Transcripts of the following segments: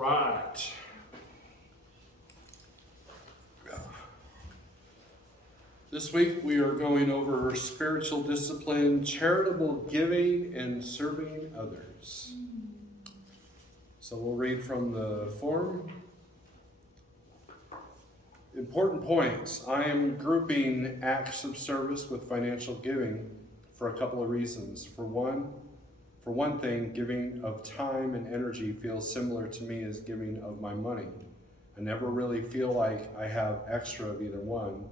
right. This week we are going over spiritual discipline, charitable giving, and serving others. So we'll read from the form. Important points. I am grouping acts of service with financial giving for a couple of reasons. For one thing, giving of time and energy feels similar to me as giving of my money. I never really feel like I have extra of either one.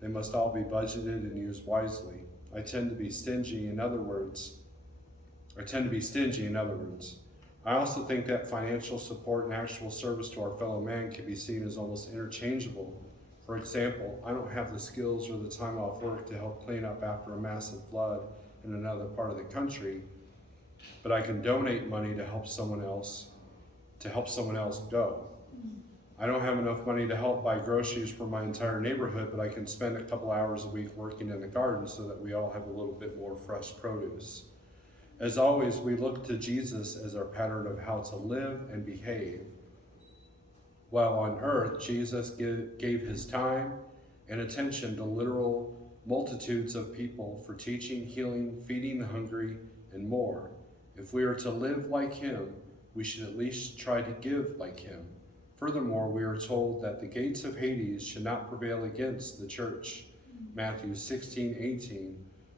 They must all be budgeted and used wisely. I tend to be stingy, in other words. I also think that financial support and actual service to our fellow man can be seen as almost interchangeable. For example, I don't have the skills or the time off work to help clean up after a massive flood in another part of the country, but I can donate money to help someone else go. I don't have enough money to help buy groceries for my entire neighborhood, but I can spend a couple hours a week working in the garden so that we all have a little bit more fresh produce. As always, we look to Jesus as our pattern of how to live and behave. While on earth, Jesus gave his time and attention to literal multitudes of people for teaching, healing, feeding the hungry, and more. If we are to live like him, we should at least try to give like him. Furthermore, we are told that the gates of Hades should not prevail against the church. Matthew 16:18.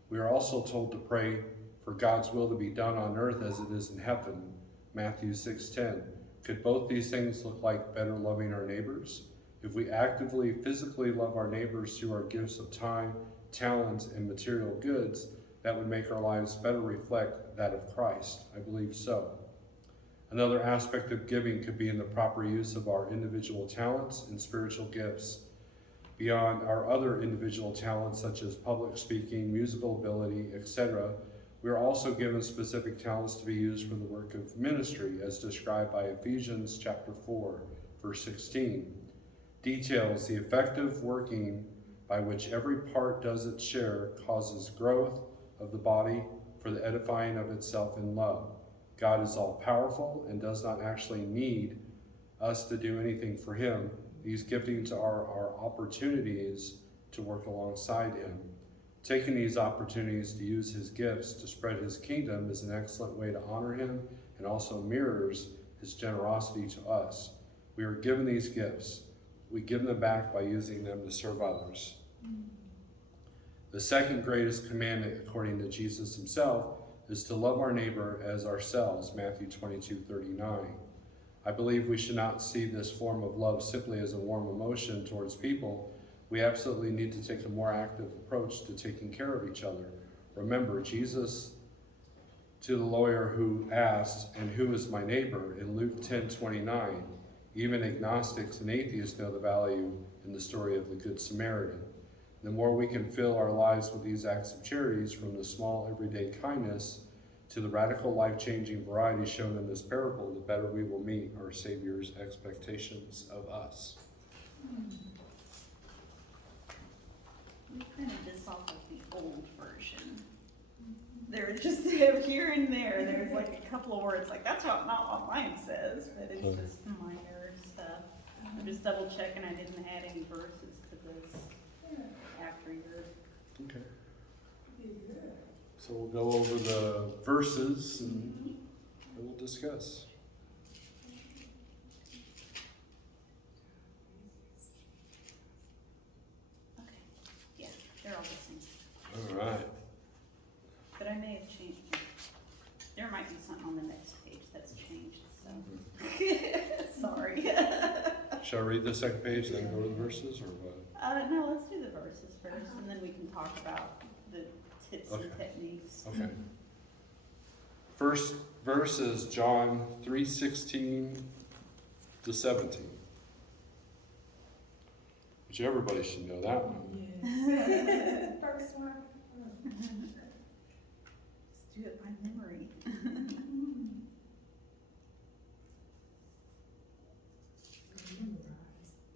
We are also told to pray for God's will to be done on earth as it is in heaven. Matthew 6:10. Could both these things look like better loving our neighbors? If we actively, physically love our neighbors through our gifts of time, talents, and material goods, that would make our lives better reflect that of Christ. I believe so. Another aspect of giving could be in the proper use of our individual talents and spiritual gifts. Beyond our other individual talents such as public speaking, musical ability, etc., we are also given specific talents to be used for the work of ministry as described by Ephesians chapter 4, verse 16. Details the effective working by which every part does its share causes growth of the body for the edifying of itself in love. God is all-powerful and does not actually need us to do anything for him. These giftings are our opportunities to work alongside him. Taking these opportunities to use his gifts to spread his kingdom is an excellent way to honor him and also mirrors his generosity to us. We are given these gifts. We give them back by using them to serve others. The second greatest commandment, according to Jesus himself, is to love our neighbor as ourselves, Matthew 22:39. I believe we should not see this form of love simply as a warm emotion towards people. We absolutely need to take a more active approach to taking care of each other. Remember, Jesus to the lawyer who asked, "And who is my neighbor?" in Luke 10:29. Even agnostics and atheists know the value in the story of the Good Samaritan. The more we can fill our lives with these acts of charities, from the small everyday kindness to the radical life-changing variety shown in this parable, the better we will meet our Savior's expectations of us. We printed this off of the old version. There's just here and there's like a couple of words, like that's not what mine says, but it's just minor stuff. I'm just double checking I didn't add any verses to this after your. Okay. So we'll go over the verses and we'll discuss. Okay. Yeah, they're all the same. All right. But I may have changed. There might be something on the next page that's changed, so. Sorry. Shall I read the second page, then go to the verses, or what? No, let's do the verses first, and then we can talk about the tips and techniques. Okay. First verse is John 3:16 to 17. Which everybody should know that one. Yes. First one. Let's do it by memory.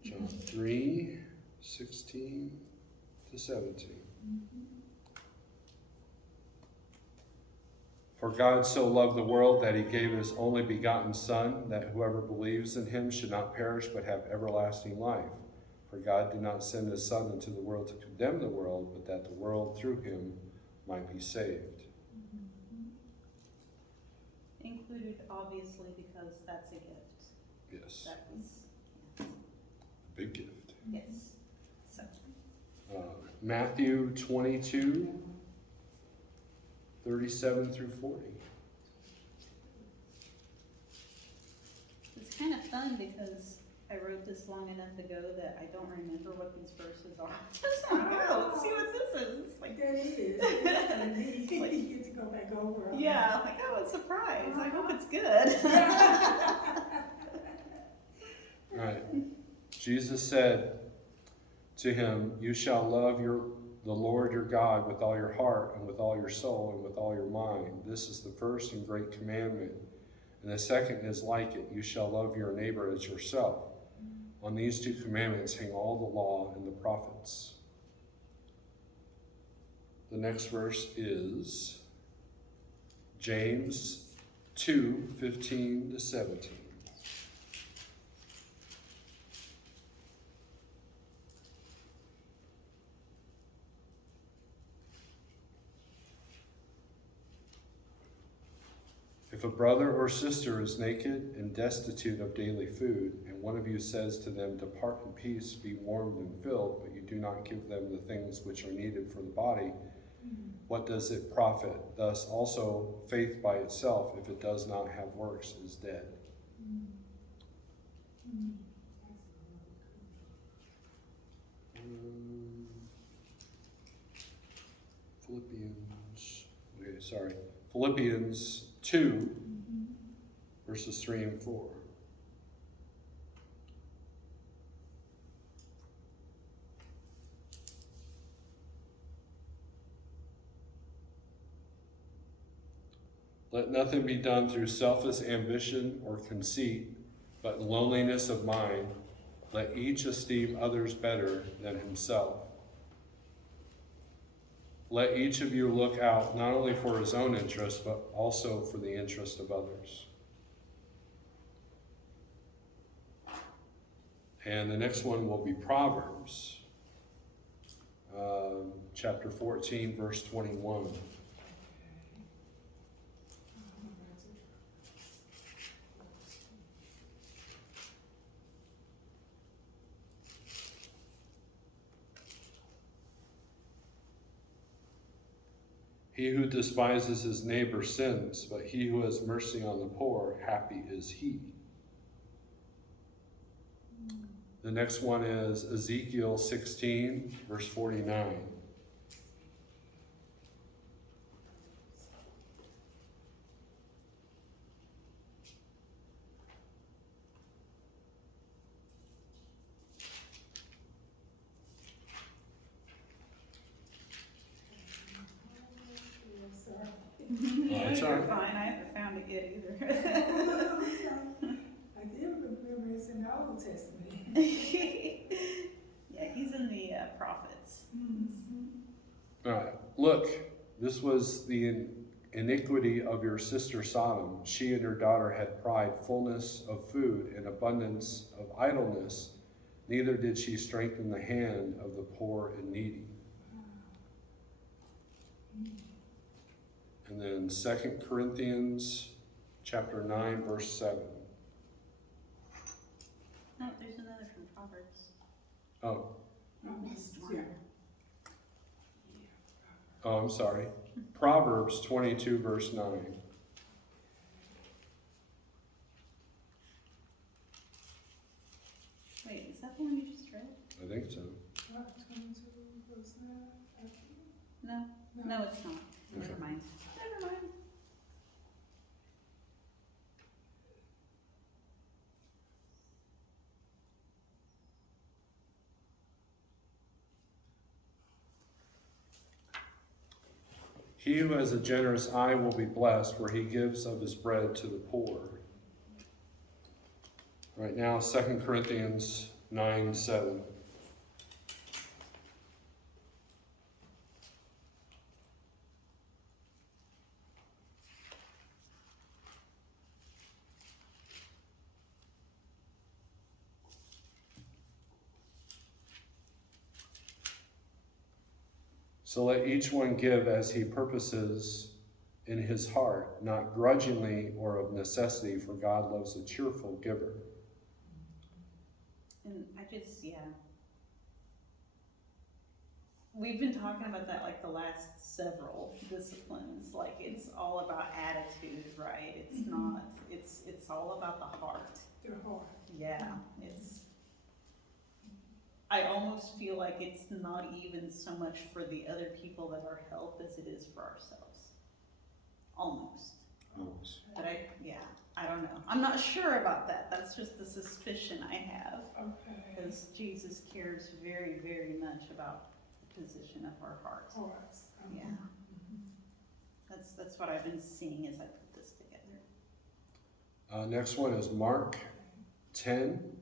John 3:16 to 17. For God so loved the world that he gave his only begotten Son, that whoever believes in him should not perish but have everlasting life. For God did not send his Son into the world to condemn the world, but that the world through him might be saved. Included, obviously, because that's a gift. Yes, That was, a big gift. yes. So, Matthew 22, 37 through 40. it's kind of fun because I wrote this long enough ago that I don't remember what these verses are. Just like, oh, let's see what this is. It's like, That is. You get to go back over. yeah, like, oh, a surprise. I hope it's good. All right. Jesus said to him, "You shall love the Lord your God with all your heart and with all your soul and with all your mind. This is the first and great commandment. And the second is like it. You shall love your neighbor as yourself. On these two commandments hang all the law and the prophets." The next verse is James 2, 15 to 17. If a brother or sister is naked and destitute of daily food, and one of you says to them, "Depart in peace, be warmed and filled," but you do not give them the things which are needed for the body, what does it profit? Thus also faith by itself, if it does not have works, is dead. Philippians 2, verses 3 and 4. Let nothing be done through selfish ambition or conceit, but in lowliness of mind, let each esteem others better than himself. Let each of you look out not only for his own interest, but also for the interest of others. And the next one will be Proverbs, chapter 14, verse 21. He who despises his neighbor sins, but he who has mercy on the poor, happy is he. The next one is Ezekiel 16, verse 49. That's all You're right. fine. I haven't found it yet either. I did remember it's in the Old Testament. Yeah, he's in the prophets. All right. Look, this was the iniquity of your sister Sodom. She and her daughter had pride, fullness of food, and abundance of idleness. Neither did she strengthen the hand of the poor and needy. And then 2 Corinthians chapter 9, verse 7. Oh, there's another from Proverbs. Oh, I missed one. I'm sorry. Proverbs 22, verse 9. Wait, is that the one you just read? I think so. What, 22 verse 9? No, it's not. Never mind. Never mind. He who has a generous eye will be blessed, for he gives of his bread to the poor. Right now, 2 Corinthians 9, 7. So let each one give as he purposes in his heart, not grudgingly or of necessity, for God loves a cheerful giver. And yeah. We've been talking about that like the last several disciplines, like it's all about attitude, right? It's not, it's all about the heart. The heart. Yeah, I almost feel like it's not even so much for the other people that are helped as it is for ourselves. Almost. But I don't know. I'm not sure about that. That's just the suspicion I have. Okay. Because Jesus cares very, very much about the position of our heart. Hearts. Yeah. That's what I've been seeing as I put this together. Next one is Mark 10,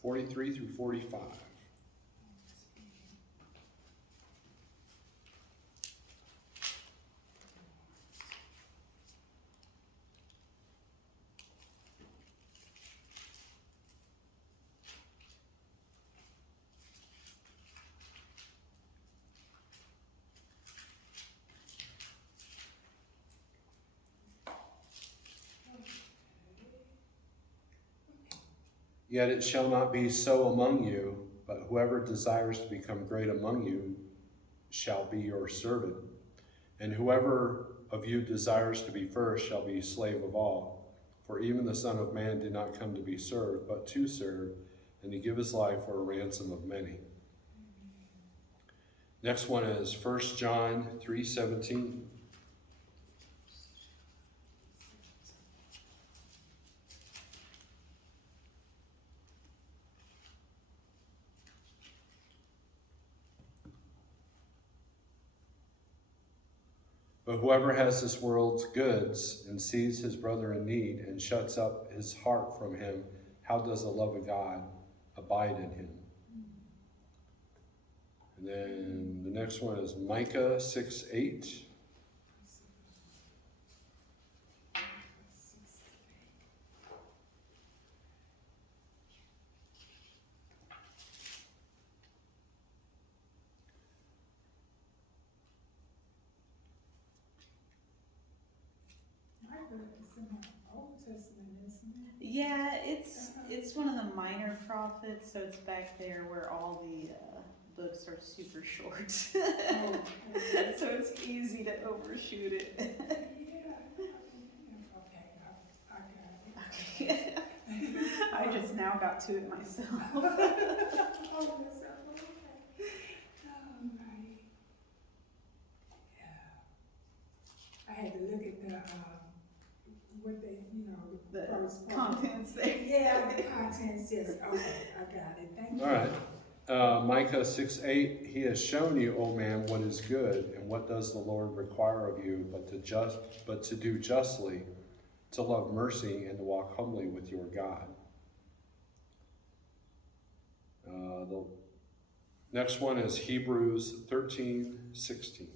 43 through 45. Yet it shall not be so among you, but whoever desires to become great among you shall be your servant. And whoever of you desires to be first shall be slave of all. For even the Son of Man did not come to be served, but to serve, and to give his life for a ransom of many. Next one is 1 John 3:17. But whoever has this world's goods and sees his brother in need and shuts up his heart from him, how does the love of God abide in him? And then the next one is Micah 6:8. It's in the Old Testament, isn't it? Yeah, it's one of the minor prophets, so it's back there where all the books are super short. Oh, okay. So it's easy to overshoot it. Yeah. Okay, I got it. Okay. I just now got to it myself. Oh, that's okay. All right. Yeah. I had to look at the, what they, The first part. contents there. Yeah, the contents, yes, okay, I got it, thank you. All right. Micah 6:8. He has shown you, O man, what is good, and what does the Lord require of you, but to do justly, to love mercy, and to walk humbly with your God. The next one is Hebrews 13:16.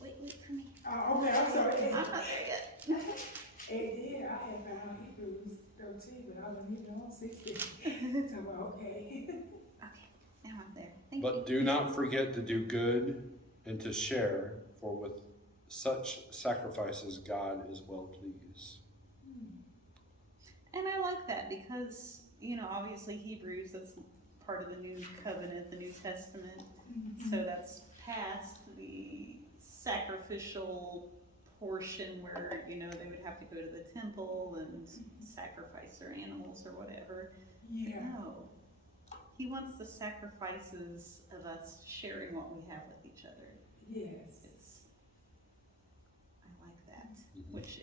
Wait for me. Oh, okay, I'm sorry. I'm not there yet. Yeah, I had found Hebrews 13, but I wasn't even on 16. So, okay. Okay, now I'm there. Thank But you. do not forget to do good and to share, for with such sacrifices God is well pleased. And I like that because, obviously Hebrews, that's part of the new covenant, the New Testament. So that's past the sacrificial portion where, they would have to go to the temple and sacrifice their animals or whatever. Yeah. No. He wants the sacrifices of us sharing what we have with each other. Yes. I like that.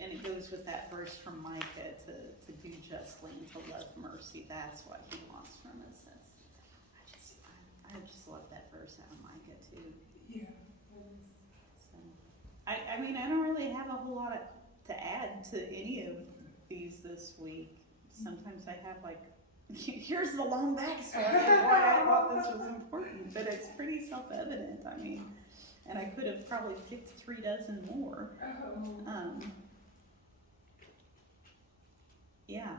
And it goes with that verse from Micah to do justly and to love mercy. That's what he wants from us. I just love that verse out of Micah too. Yeah. So, I mean, I don't really have a whole lot to add to any of these this week. Sometimes I have like here's the long backstory of why I thought this was important, but it's pretty self-evident, I mean, and I could have probably picked 3 dozen more. Oh. Yeah.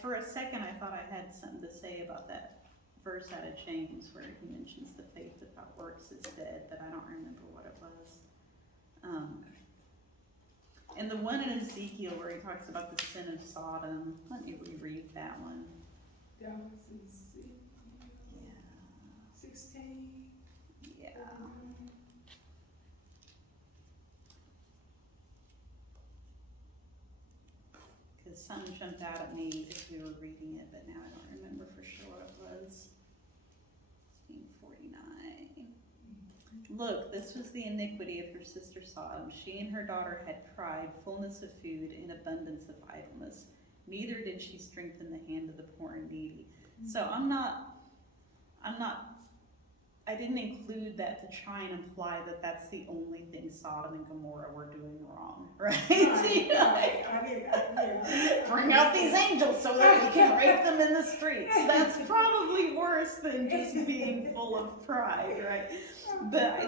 For a second, I thought I had something to say about that verse out of James where he mentions the faith without works is dead, but I don't remember what it was. And the one in Ezekiel where he talks about the sin of Sodom, let me reread that one. That was in Yeah. 16. Yeah. Because something jumped out at me as we were reading it, but now I don't remember for sure what it was. 16:49. Look, this was the iniquity of her sister Sodom. She and her daughter had pride, fullness of food, and abundance of idleness. Neither did she strengthen the hand of the poor and needy. So I didn't include that to try and imply that that's the only thing Sodom and Gomorrah were doing wrong, right? You know, like, bring out these angels so that we can rape them in the streets. That's probably worse than just being full of pride, right? But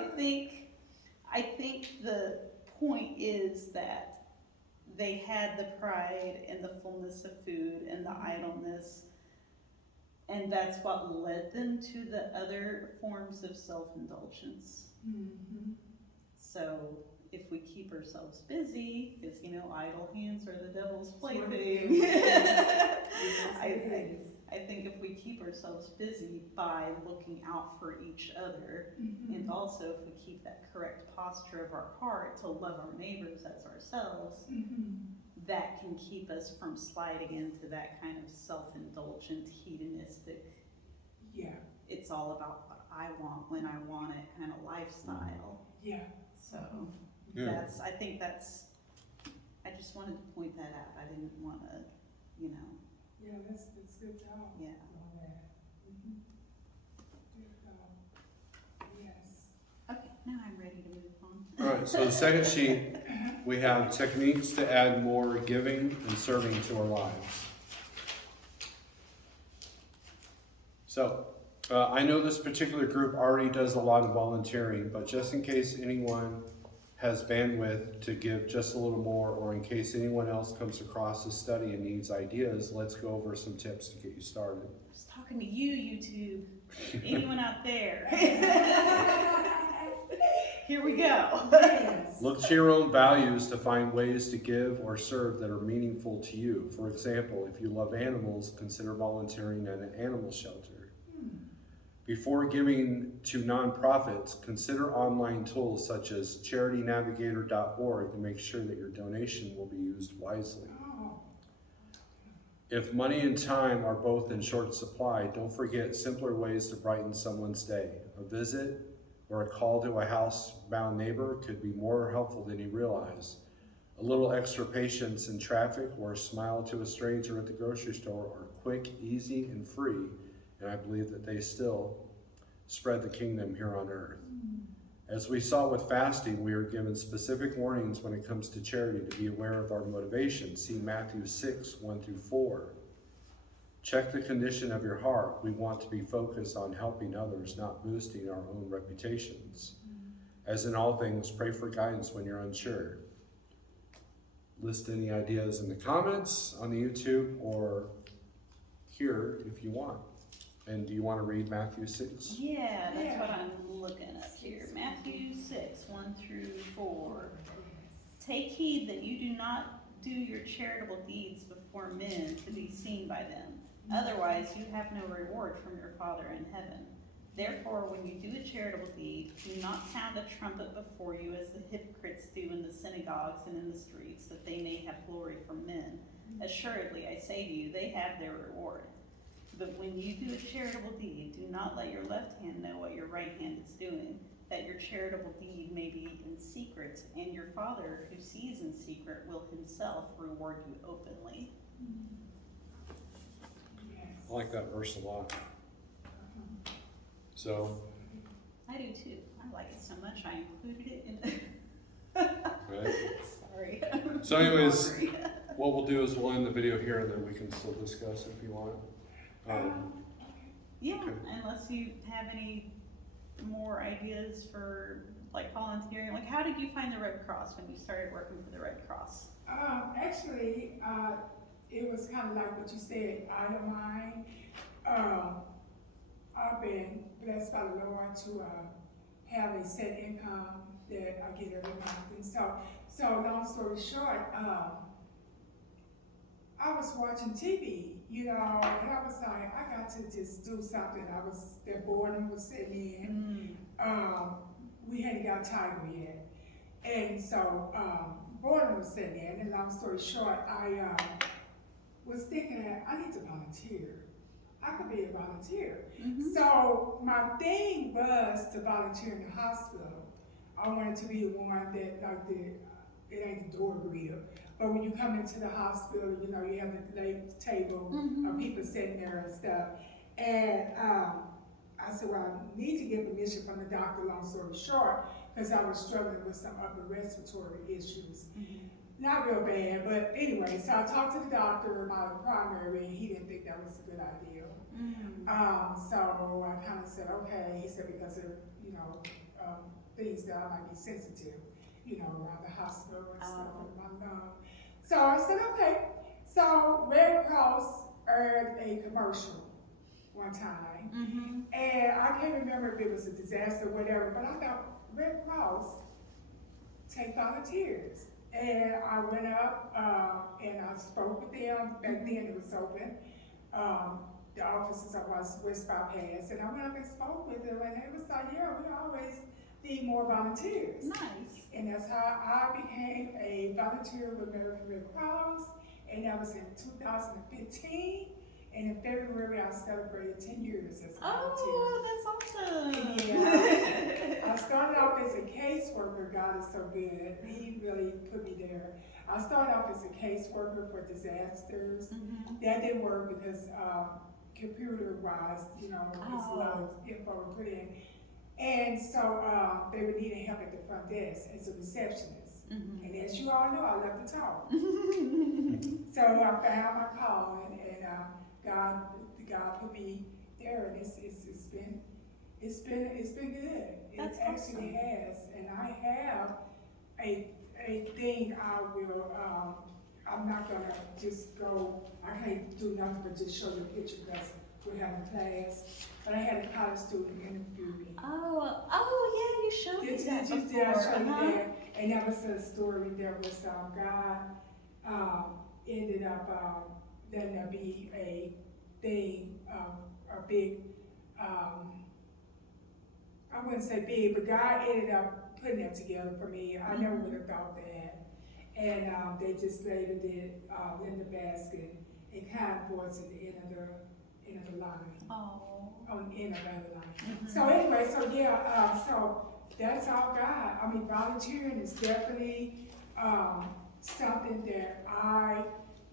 I think the point is that they had the pride and the fullness of food and the idleness, and that's what led them to the other forms of self-indulgence. Mm-hmm. So if we keep ourselves busy, because idle hands are the devil's plaything. I think if we keep ourselves busy by looking out for each other, Mm-hmm. and also if we keep that correct posture of our heart to love our neighbors as ourselves, Mm-hmm. that can keep us from sliding into that kind of self-indulgent, hedonistic, it's all about what I want when I want it kind of lifestyle. Yeah. So Yeah. I just wanted to point that out. I didn't want to, Yeah, that's good job. yeah. On that. Mm-hmm. Good job. Yes. Okay, now I'm ready to move on. All right, so the second sheet, we have techniques to add more giving and serving to our lives. So, I know this particular group already does a lot of volunteering, but just in case anyone has bandwidth to give just a little more, or in case anyone else comes across this study and needs ideas, let's go over some tips to get you started. I was talking to you, YouTube. Anyone out there? Here we go. Yes. Look to your own values to find ways to give or serve that are meaningful to you. For example, if you love animals, consider volunteering at an animal shelter. Before giving to nonprofits, consider online tools such as charitynavigator.org to make sure that your donation will be used wisely. Oh. If money and time are both in short supply, don't forget simpler ways to brighten someone's day. A visit or a call to a housebound neighbor could be more helpful than you realize. A little extra patience in traffic or a smile to a stranger at the grocery store are quick, easy, and free, and I believe that they still spread the kingdom here on earth. As we saw with fasting, we are given specific warnings when it comes to charity to be aware of our motivation. See Matthew 6, 1-4. Check the condition of your heart. We want to be focused on helping others, not boosting our own reputations. As in all things, pray for guidance when you're unsure. List any ideas in the comments on the YouTube or here if you want. And do you want to read Matthew 6? Yeah, that's what I'm looking up here. Matthew 6, 1-4. Take heed that you do not do your charitable deeds before men to be seen by them. Otherwise, you have no reward from your Father in heaven. Therefore, when you do a charitable deed, do not sound a trumpet before you as the hypocrites do in the synagogues and in the streets, that they may have glory from men. Assuredly, I say to you, they have their reward. But when you do a charitable deed, do not let your left hand know what your right hand is doing, that your charitable deed may be in secret, and your Father who sees in secret will himself reward you openly. I like that verse a lot. So, I do too. I like it so much I included it in right. Sorry. So anyways, what we'll do is we'll end the video here and then we can still discuss if you want. Yeah, Okay. unless you have any more ideas for like volunteering, like how did you find the Red Cross when you started working for the Red Cross? Actually, it was kind of like what you said, out of mine. I've been blessed by the Lord to have a set income that I get every month. And so long story short, I was watching TV, and I was like, I got to just do something. That boredom was sitting in. We hadn't got Tiger yet. And so, boredom was sitting in, and long story short, I was thinking that I need to volunteer. I could be a volunteer. So my thing was to volunteer in the hospital. I wanted to be the one that it ain't the door greeter, but when you come into the hospital, you have the late table of people sitting there and stuff. And I said, well, I need to get permission from the doctor, long story short, because I was struggling with some upper respiratory issues. Not real bad, but anyway, so I talked to the doctor, my primary, and he didn't think that was a good idea. So I kind of said, okay. He said, because of, things that I might be sensitive, around the hospital and stuff with my lung. So I said, okay. So Red Cross aired a commercial one time. And I can't remember if it was a disaster or whatever, but I thought, Red Cross take volunteers. And I went up and I spoke with them. Back then it was open. The offices of us West Bypass, and I went up and spoke with them, and they was like, yeah, we always need more volunteers. Nice. And that's how I became a volunteer with American Red Cross, and that was in 2015. And in February, I celebrated 10 years as a volunteer. Oh, that's awesome. Yeah. I started off as a caseworker. God is so good. He really put me there. I started off as a caseworker for disasters. That didn't work because computer-wise, it's a lot of info to put in. And so they were needing help at the front desk as a receptionist. And as you all know, I love to talk. So I found my calling, and God put me there, and it's been good. That's it actually has, and I have a thing I will. I'm not gonna just go. I can't do nothing but just show you a picture because we're having class. But I had a college student interview me. Yeah, you showed me that before. Did I show you that? And that was a story. There was God ended up letting there be a thing, a big. I wouldn't say big, but God ended up putting that together for me. I never would have thought that. And they just labeled it in the basket and kind of was at the end of the line. On the end of the line. So anyway, so that's all God. I mean, volunteering is definitely something that I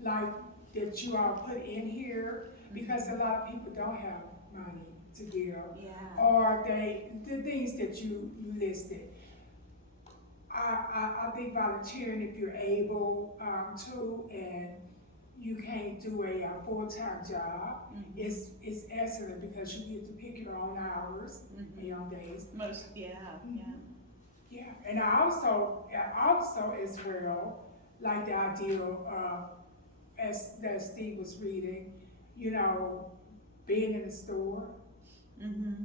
like that you all put in here, because a lot of people don't have money to give, or the things that you listed. I think volunteering, if you're able to, and you can't do a full-time job, it's excellent because you get to pick your own hours and your own days. Yeah, and I also as well like the idea of, as that Steve was reading, being in the store,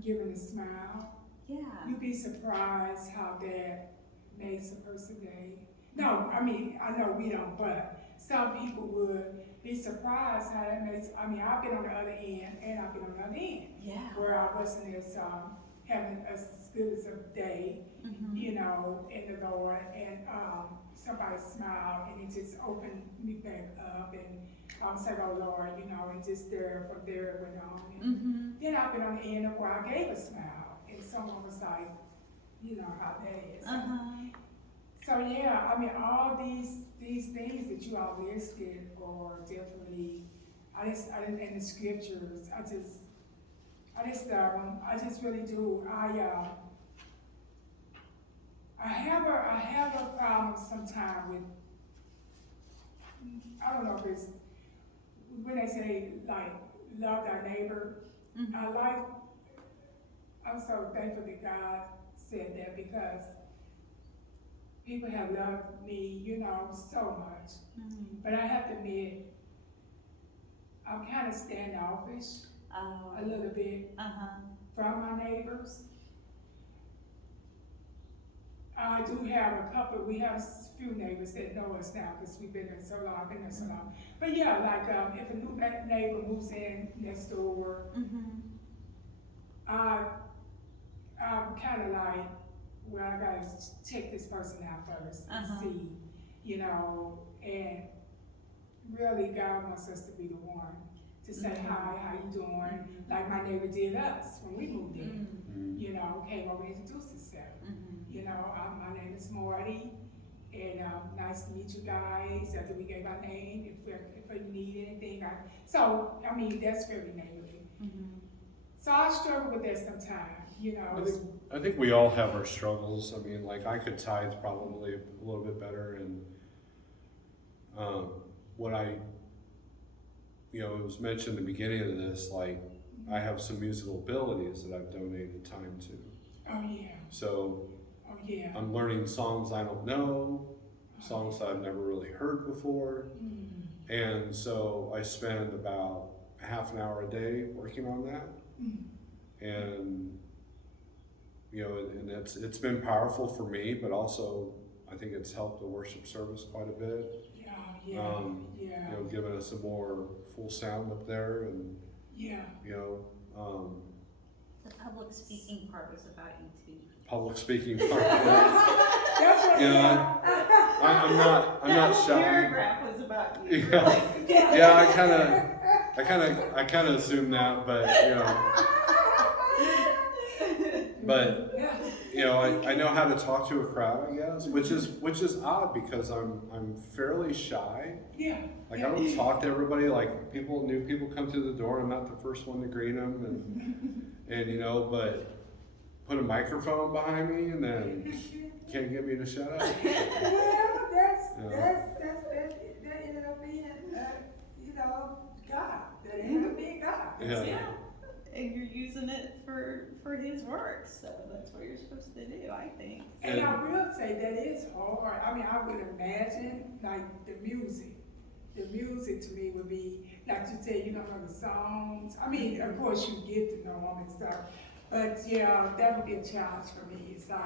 giving a smile. You'd be surprised how that makes a person day. No, I mean, I know we don't, but some people would be surprised how that makes. I mean, I've been on the other end, and I've been on the other end, where I wasn't as having as good as a day, in the Lord, and somebody smiled, and it just opened me back up, and I was like, oh Lord, and just from there it went on. And then I've been on the end of where I gave a smile, and someone was like, how that is. So yeah, I mean, all these things that you all listed are definitely, in the scriptures, I just really do. I have a problem sometimes with I don't know if it's, when they say like, love thy neighbor, Mhm. I'm so thankful that God said that because people have loved me, so much. Mhm. But I have to admit, I'm kind of standoffish a Oh. little bit Uh-huh. from my neighbors. I do have we have a few neighbors that know us now because we've been there so long, I've been there so long. But yeah, like if a new neighbor moves in next door, Mhm. I, I'm kind of like, well, I gotta check this person out first and Uh-huh. see, and really God wants us to be the one to say, hi, how you doing? Like my neighbor did us when we moved in, came over and introduced himself. My name is Marty, and nice to meet you guys. After we gave our name, if you need anything, that's very neighborly. So I struggle with that sometimes. I think we all have our struggles. I mean, like I could tithe probably a little bit better, and what it was mentioned at the beginning of this, like I have some musical abilities that I've donated time to. Oh yeah. So Oh yeah. I'm learning songs I don't know, songs I've never really heard before, and so I spend about half an hour a day working on that, and and it's been powerful for me, but also I think it's helped the worship service quite a bit. Giving us a more full sound up there, and The public speaking part was about you too. public speaking part. That's what I'm not That whole shy. paragraph was about you. Yeah, I kind of assumed that, but I know how to talk to a crowd, I guess, which is odd because I'm fairly shy. Yeah. Like I don't talk to everybody. Like new people come through the door, I'm not the first one to greet them, and but put a microphone behind me and then can't get me to shut up. Well, that ended up being, God. That ended up being God. Yeah. And you're using it for his work, so that's what you're supposed to do, I think. And I will say that is hard. I mean, I would imagine like the music. The music to me would be, like you said, you don't know the songs. I mean, of course you get to know them and stuff. But yeah, that would be a challenge for me. It's like,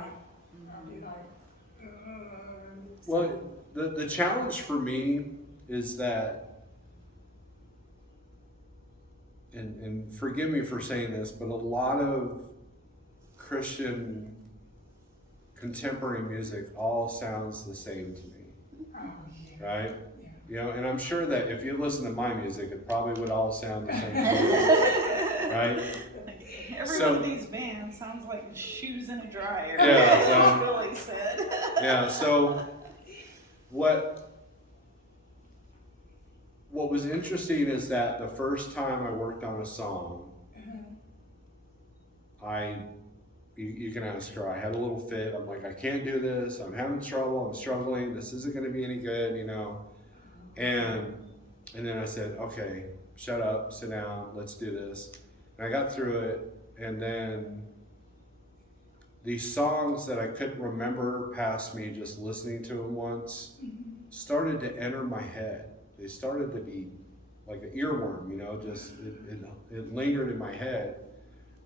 I'll be like, Well, the challenge for me is that, and forgive me for saying this, but a lot of Christian contemporary music all sounds the same to me, right? And I'm sure that if you listen to my music, it probably would all sound the same to you, right? Every one of these bands sounds like shoes in a dryer. Yeah, so, Billy said. Yeah, so what was interesting is that the first time I worked on a song, you can ask her, I had a little fit. I'm like, I can't do this. I'm having trouble. I'm struggling. This isn't going to be any good, And then I said, okay, shut up, sit down, let's do this. And I got through it, and then these songs that I couldn't remember past me just listening to them once started to enter my head. They started to be like an earworm, just it lingered in my head.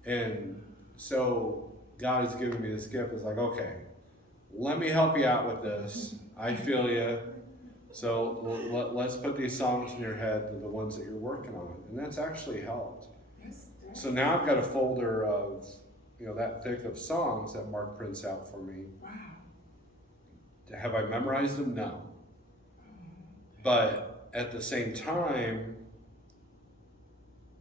And so God has given me this gift. It's like, okay, let me help you out with this. I feel you. So let's put these songs in your head, the ones that you're working on. And that's actually helped. So now I've got a folder of, that thick of songs that Mark prints out for me. Wow. Have I memorized them? No. But at the same time,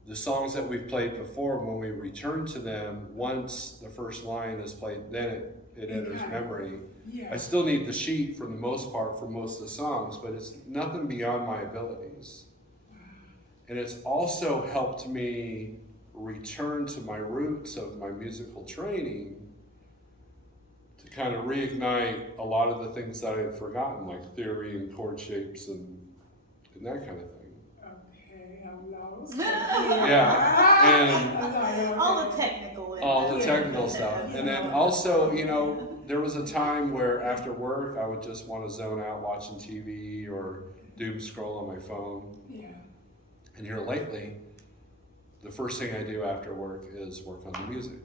the songs that we've played before, when we return to them, once the first line is played, then it enters memory. Yeah. I still need the sheet for the most part for most of the songs, but it's nothing beyond my abilities. And it's also helped me return to my roots of my musical training to kind of reignite a lot of the things that I had forgotten, like theory and chord shapes and and that kind of thing. Okay, I'm lost. Yeah, All the technical. all the technical stuff. And then also, you know, there was a time where after work I would just want to zone out watching TV or doom scroll on my phone. Yeah. And here lately, the first thing I do after work is work on the music.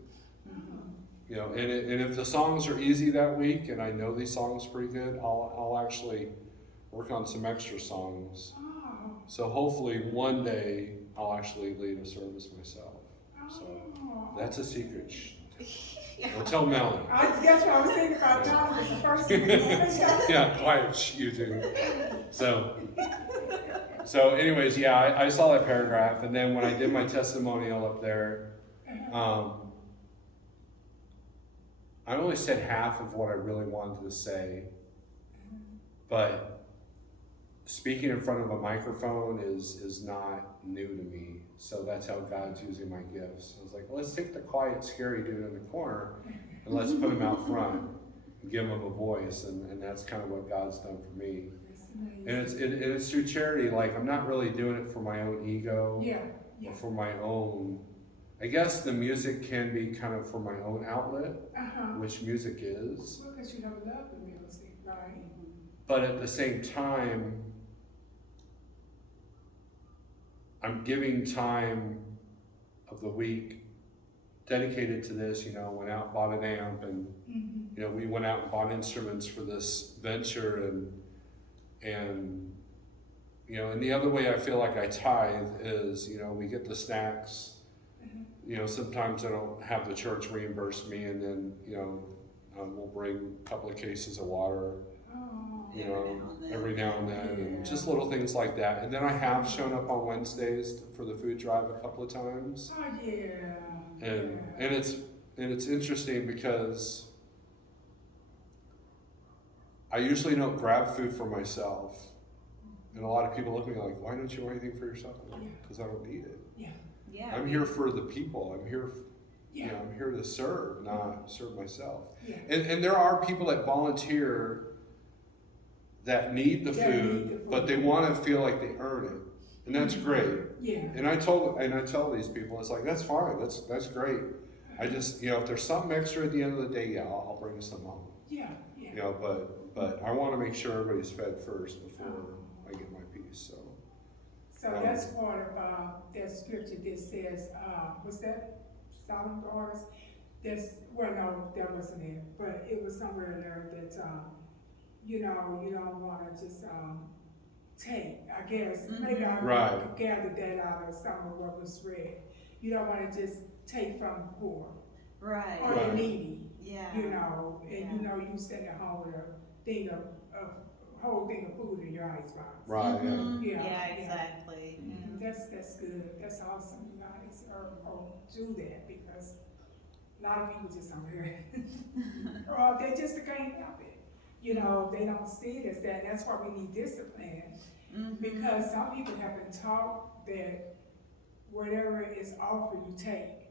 You know, and if the songs are easy that week and I know these songs pretty good, I'll actually work on some extra songs. Oh. So hopefully one day I'll actually lead a service myself. So that's a secret. Shh. Don't tell Melanie. That's what I was thinking about John was the first thing. Yeah, quiet, shh, you two. So anyways, yeah, I saw that paragraph, and then when I did my testimonial up there, I only said half of what I really wanted to say, but speaking in front of a microphone is not new to me. So that's how God's using my gifts. I was like, well, let's take the quiet, scary dude in the corner and let's put him out front and give him a voice. And that's kind of what God's done for me. And it's through charity. Like, I'm not really doing it for my own ego or for my own. I guess the music can be kind of for my own outlet, which music is. Well, because you never loved the music, right? But at the same time, I'm giving time of the week dedicated to this. You know, went out, bought an amp, and you know, we went out and bought instruments for this venture, and you know, and the other way I feel like I tithe is, you know, we get the snacks. You know, sometimes I don't have the church reimburse me, and then, you know, we'll bring a couple of cases of water, you know, every now and then, and just little things like that. And then I have shown up on Wednesdays for the food drive a couple of times. Oh yeah. And it's interesting because I usually don't grab food for myself, and a lot of people look at me like, "Why don't you want anything for yourself?" Because I don't need it. Yeah. I'm here for the people. I'm here, you know, I'm here to serve, not serve myself. And there are people that volunteer that need the food, but they want to feel like they earn it, and that's great. And I tell these people, it's like, that's fine, that's great. I just, you know, if there's something extra at the end of the day, I'll bring some home. You know, but I want to make sure everybody's fed first before I get my piece. So that's part of that scripture that says, was that Sodom daughters? Well, no, that wasn't it, but it was somewhere in there that, you know, you don't want to just take, I guess, maybe I gathered that out of some of what was read. You don't want to just take from the poor. Right. Or the needy. Yeah. You know, and you know, you send it home with a whole thing of food in your icebox. Right, Yeah, exactly. That's good. That's awesome, you guys do that, because a lot of people just don't hear it. Or they just can't help it. You know, they don't see it as that. That's why we need discipline. Because some people have been taught that whatever is offered, you take.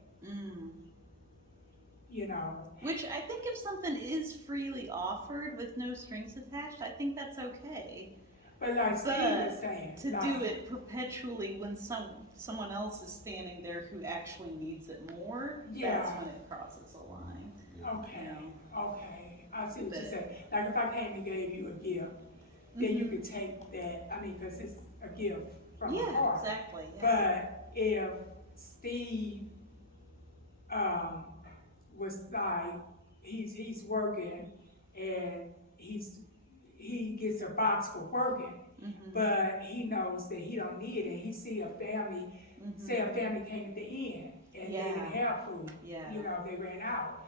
You know. Which I think if something is freely offered with no strings attached, I think that's okay. But like Steve is saying, to do it perpetually when someone else is standing there who actually needs it more, that's when it crosses a line. Okay, You know? okay. I see what you're saying. Like if I came and gave you a gift, then you could take that, I mean, because it's a gift from the heart. Exactly. But if Steve was like, he's working and he gets a box for working, but he knows that he don't need it, and he see a family, say a family came at the end and they didn't have food, you know, they ran out.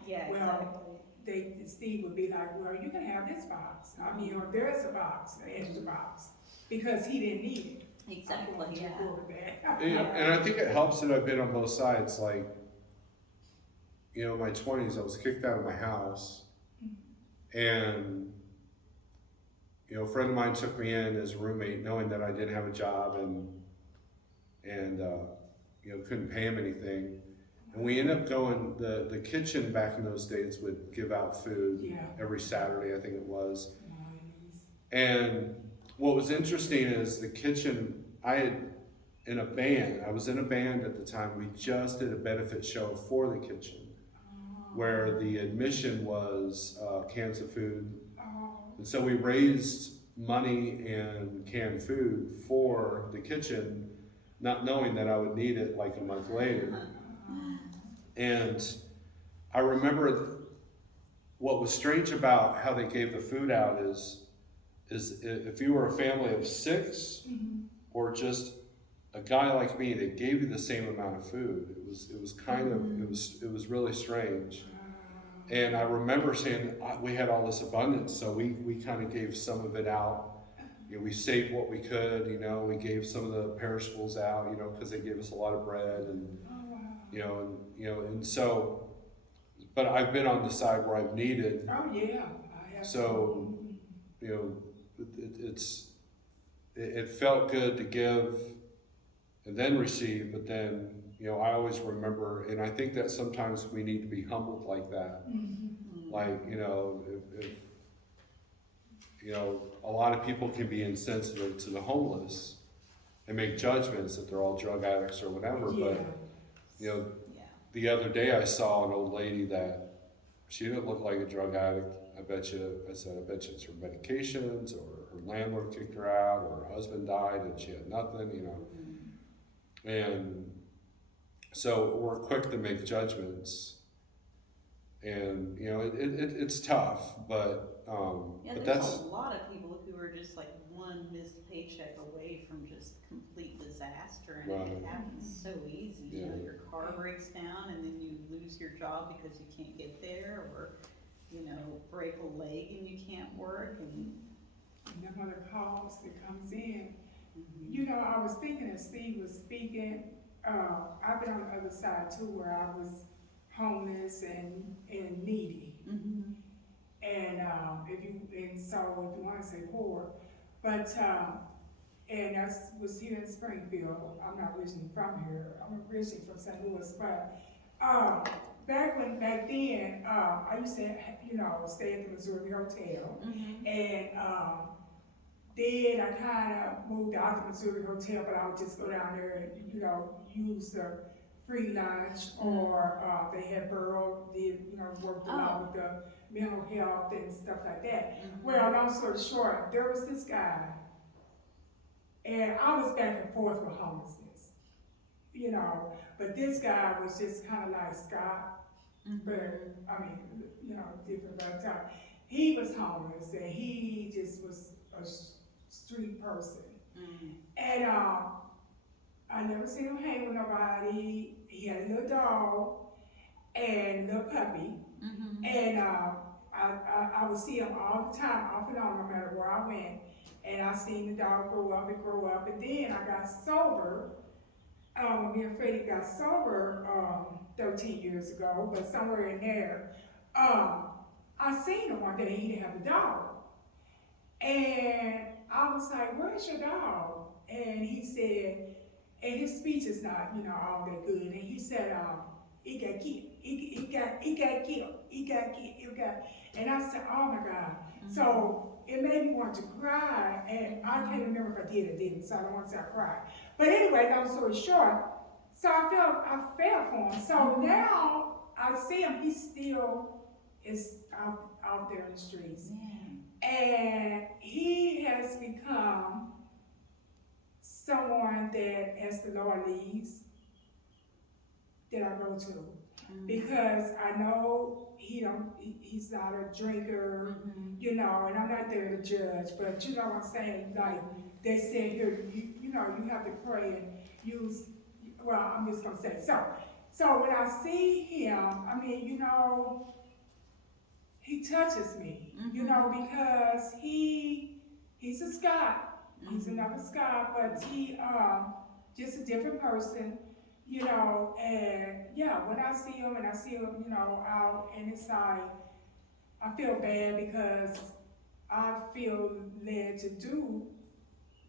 Steve would be like, well, you can have this box. I mean, or there's a box, an extra box, because he didn't need it. Exactly. And I think it helps that I've been on both sides. Like, you know, in my 20s, I was kicked out of my house, and you know, a friend of mine took me in as a roommate, knowing that I didn't have a job and you know, couldn't pay him anything. And we ended up going, the kitchen back in those days would give out food every Saturday, I think it was. And what was interesting is the kitchen, I was in a band at the time, we just did a benefit show for the kitchen, where the admission was cans of food. And so we raised money and canned food for the kitchen, not knowing that I would need it like a month later. And I remember what was strange about how they gave the food out is if you were a family of 6 or just a guy like me, they gave you the same amount of food. It was kind of, it was really strange. And I remember saying we had all this abundance, so we kind of gave some of it out. You know, we saved what we could, you know, we gave some of the perishables out, you know, because they gave us a lot of bread and, and so, but I've been on the side where I've needed. Oh, yeah. I have. So, you know, it felt good to give and then receive, but then, you know, I always remember, and I think that sometimes we need to be humbled like that. Like, you know, if you know, a lot of people can be insensitive to the homeless and make judgments that they're all drug addicts or whatever, but, you know, the other day I saw an old lady that she didn't look like a drug addict. I bet you it's her medications, or her landlord kicked her out, or her husband died and she had nothing, you know. And so we're quick to make judgments, and you know it's tough, but There's that's a lot of people who are just like one missed paycheck away from just complete disaster, and it happens so easy. You know, your car breaks down and then you lose your job because you can't get there, or you know, break a leg and you can't work, and them other calls that comes in. You know, I was thinking as Steve was speaking, I've been on the other side too, where I was homeless and needy. And so if you want to say poor, but and I was here in Springfield. I'm not originally from here. I'm originally from St. Louis, but back then, I used to, you know, stay at the Missouri Hotel, and then I kind of moved out the Missouri Hotel, but I would just go down there and, you know, use the free lunch, or they had worked a lot with the mental health and stuff like that. Well, long story short, there was this guy, and I was back and forth with homelessness, you know, but this guy was just kind of like Scott, but I mean, you know, different, but he was homeless, and he just was a street person. And I never seen him hang with nobody. He had a little dog and a little puppy. And I would see him all the time, off and on, no matter where I went. And I seen the dog grow up and grow up. And then I got sober. Me and Freddie got sober 13 years ago, but somewhere in there, I seen him one day. He didn't have a dog. And I was like, "Where's your dog?" And he said, and his speech is not, you know, all that good. And he said, "It got killed. It got killed. And I said, "Oh my God." So it made me want to cry, and I can't remember if I did or didn't, so I don't want to say I cried. But anyway, long story short, so I felt for him. So now I see him, he still is out there in the streets. And he has become someone that, as the Lord leads, that I go to. Because I know he's not a drinker, you know, and I'm not there to judge, but you know what I'm saying? Like they said here, you know, you have to pray and use, well, I'm just gonna say, so when I see him, I mean, you know, he touches me, you know, because he's a Scot, he's another Scot, but he just a different person, you know. And yeah, when I see him and I see him, you know, out, and it's like I feel bad because I feel led to do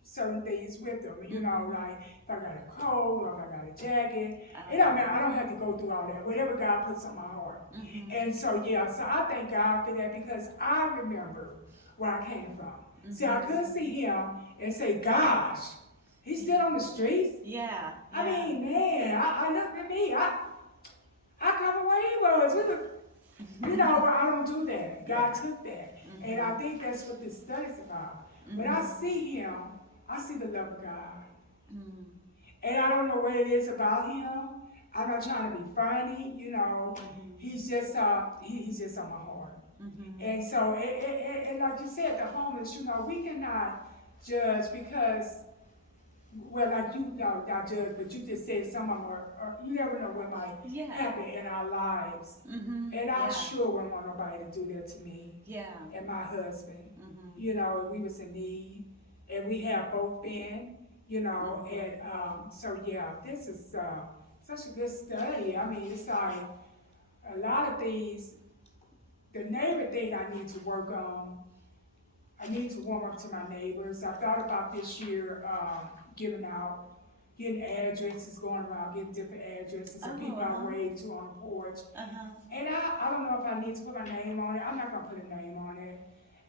certain things with them, you know, like if I got a coat or if I got a jacket, it don't matter, I don't have to go through all that, whatever God puts on my heart. And so yeah, so I thank God for that, because I remember where I came from. See, I could see him and say, gosh, he's still on the streets? Yeah. I mean, man, I looked at me, I come where he was with the, you know, but I don't do that. God took that. And I think that's what this study's about. When I see him, I see the love of God. And I don't know what it is about him. I'm not trying to be funny, you know. He's just he's on my heart. And so, and like you said, the homeless, you know, we cannot judge because, well, like you know, not judge, but you just said some of them are you never know what might happen in our lives. And I sure wouldn't want nobody to do that to me and my husband. You know, we was in need, and we have both been, you know, and so yeah, this is such a good study. I mean, it's like a lot of things. The neighbor thing I need to work on. I need to warm up to my neighbors. I thought about this year getting addresses, going around, getting different addresses and people I wave to on the porch. And I don't know if I need to put my name on it. I'm not gonna put a name on it.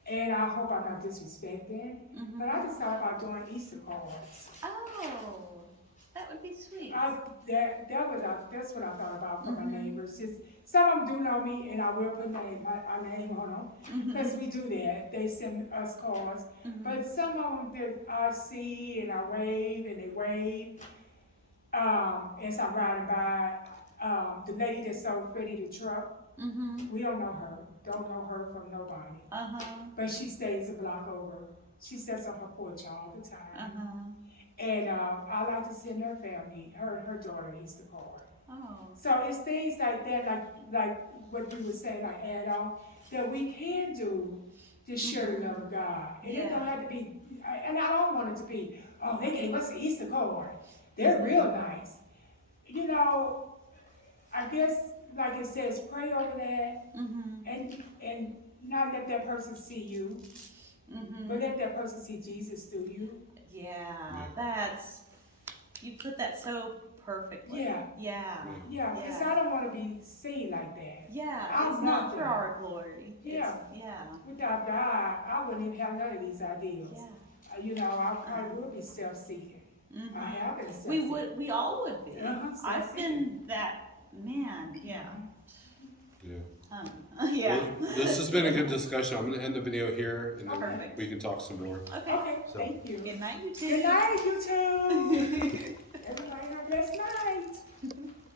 And I hope I'm not disrespecting. But I just thought about doing Easter cards. Oh, that would be sweet. That's what I thought about for my neighbors. Just, some of them do know me, and I will put my name on them, because we do that. They send us cards. But some of them that I see and I wave, and they wave. As I'm riding by, the lady that sold Freddie the truck, we don't know her. Don't know her from nobody. But she stays a block over. She sits on her porch all the time. And I like to send her family, her daughter needs the card. So it's things like that, like what you were saying, like add on, that we can do to share the love of God. And it don't have to be, and I don't want it to be, oh, they gave us the Easter card. They're real nice. You know, I guess, like it says, pray over that, and not let that person see you, but let that person see Jesus through you. You put that so perfectly. Yeah, because I don't want to be seen like that. It's not for our glory. Without God, I wouldn't even have none of these ideas. You know, I probably would be self-seeking. I have been self-seeking. We all would be. I've been that, man, Well, this has been a good discussion. I'm going to end the video here, and then Perfect. we can talk some more. Okay, thank you. Good night, you two. Good night, you two. Everybody have a blessed night.